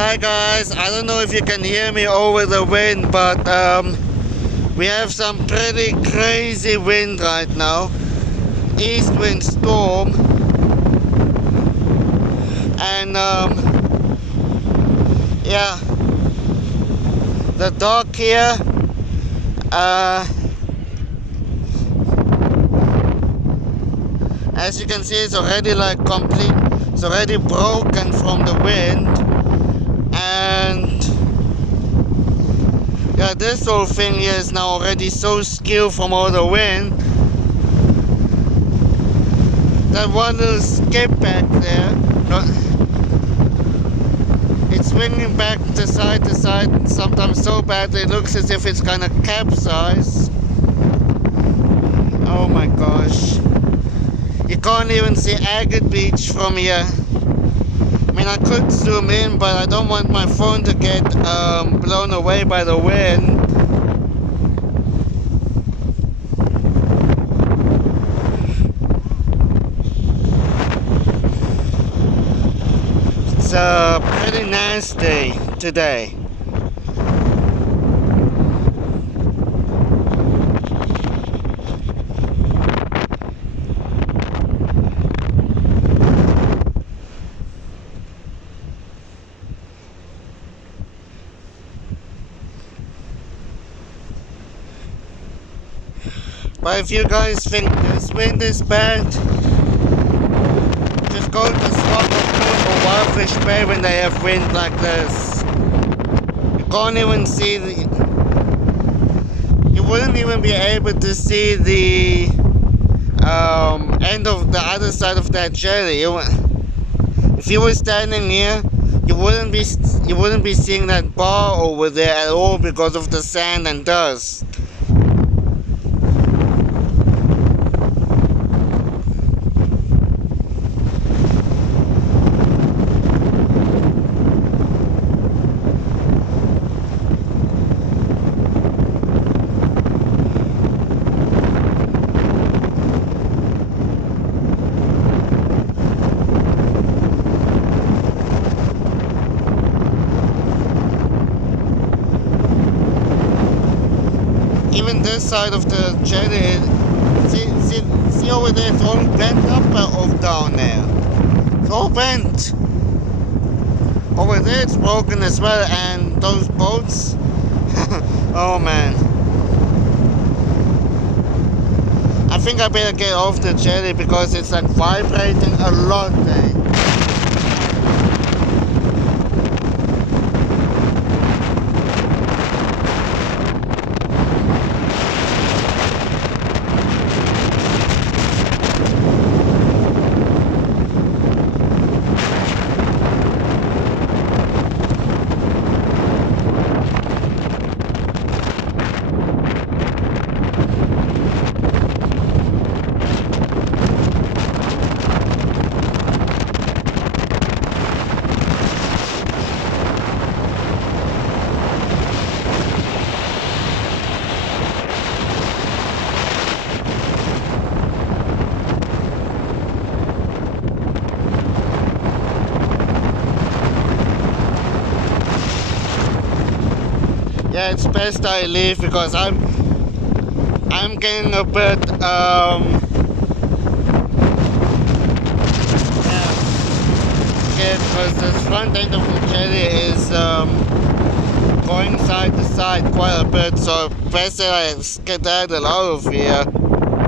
Hi guys, I don't know if you can hear me over the wind, but we have some pretty crazy wind right now. East wind storm. And yeah, the dock here, as you can see, it's already like complete, it's already broken from the wind. And yeah, this whole thing here is now already so skewed from all the wind. That one little skip back there, it's swinging back to side, sometimes so bad it looks as if it's gonna capsize. Oh my gosh. You can't even see Agate Beach from here. I mean, I could zoom in, but I don't want my phone to get blown away by the wind. It's pretty nasty today. But if you guys think this wind is bad, just go to Swamp or Wildfish Bay when they have wind like this. You can't even see you wouldn't even be able to see the end of the other side of that jetty. If you were standing here, you wouldn't be seeing that bar over there at all because of the sand and dust. Even this side of the jetty, see over there, it's all bent up or down there. It's all bent. Over there it's broken as well, and those boats, oh man. I think I better get off the jetty because it's like vibrating a lot there. Yeah, it's best I leave because I'm getting a bit scared because this front end of the jetty is going side to side quite a bit, so best that I skedaddle out of here.